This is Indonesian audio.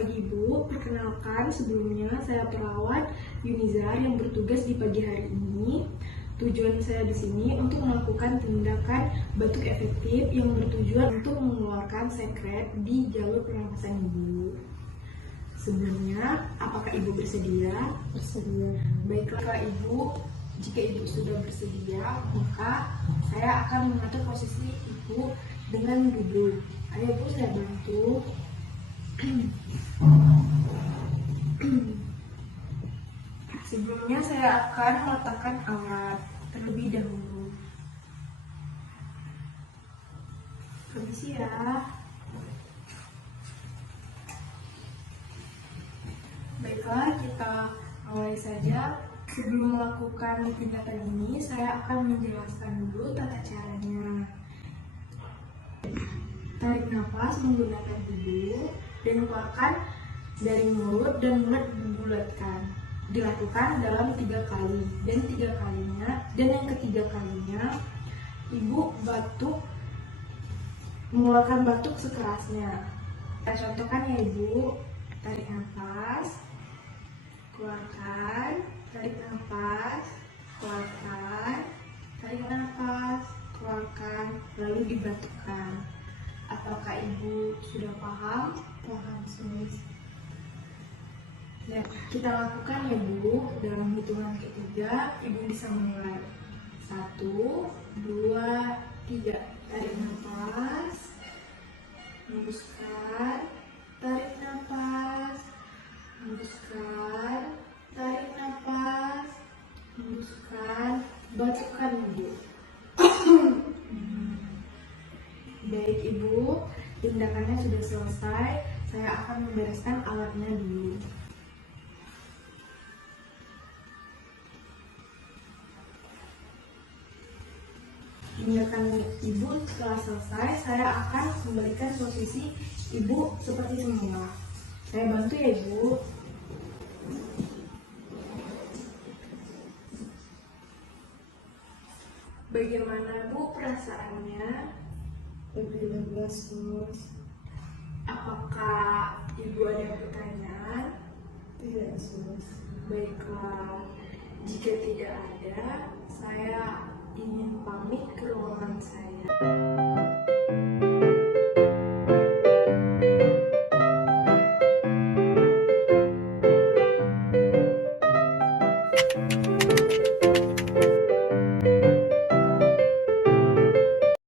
pagi Ibu, perkenalkan sebelumnya saya perawat Yunizar yang bertugas di pagi hari ini. Tujuan saya di sini untuk melakukan tindakan batuk efektif yang bertujuan untuk mengeluarkan sekret di jalur pernafasan Ibu. Sebelumnya, apakah Ibu bersedia? Bersedia. Baiklah Ibu, jika Ibu sudah bersedia, maka saya akan mengatur posisi Ibu dengan duduk. Ayo Bu, saya bantu. Sebelumnya saya akan meletakkan alat terlebih dahulu. Permisi ya. Baiklah, kita mulai saja. Sebelum melakukan tindakan ini, saya akan menjelaskan dulu tata caranya. Tarik nafas menggunakan hidung dan keluarkan dari mulut dan mulut dibulatkan. Dilakukan dalam 3 kali dan yang ketiga kalinya Ibu batuk, mengeluarkan batuk sekerasnya. Kita contohkan ya Ibu. Tarik nafas, keluarkan, tarik nafas, keluarkan, tarik nafas, keluarkan, lalu dibatukkan. Apakah Ibu sudah paham? Paham semua. Nah, kita lakukan ya Bu. Dalam hitungan ketiga, Ibu bisa mulai. 1, 2, 3. Tarik nafas, hembuskan, tarik nafas, hembuskan, tarik nafas, hembuskan, batukkan Ibu. Baik Ibu, tindakannya sudah selesai. Saya akan membereskan alatnya dulu. Tindakan Ibu setelah selesai, saya akan kembalikan posisi Ibu seperti semula. Saya bantu ya Ibu. Bagaimana Bu perasaannya? Lebih lega semua. Apakah Ibu ada pertanyaan? Tidak semua. Baiklah, jika tidak ada, saya ingin pamit ke ruangan saya.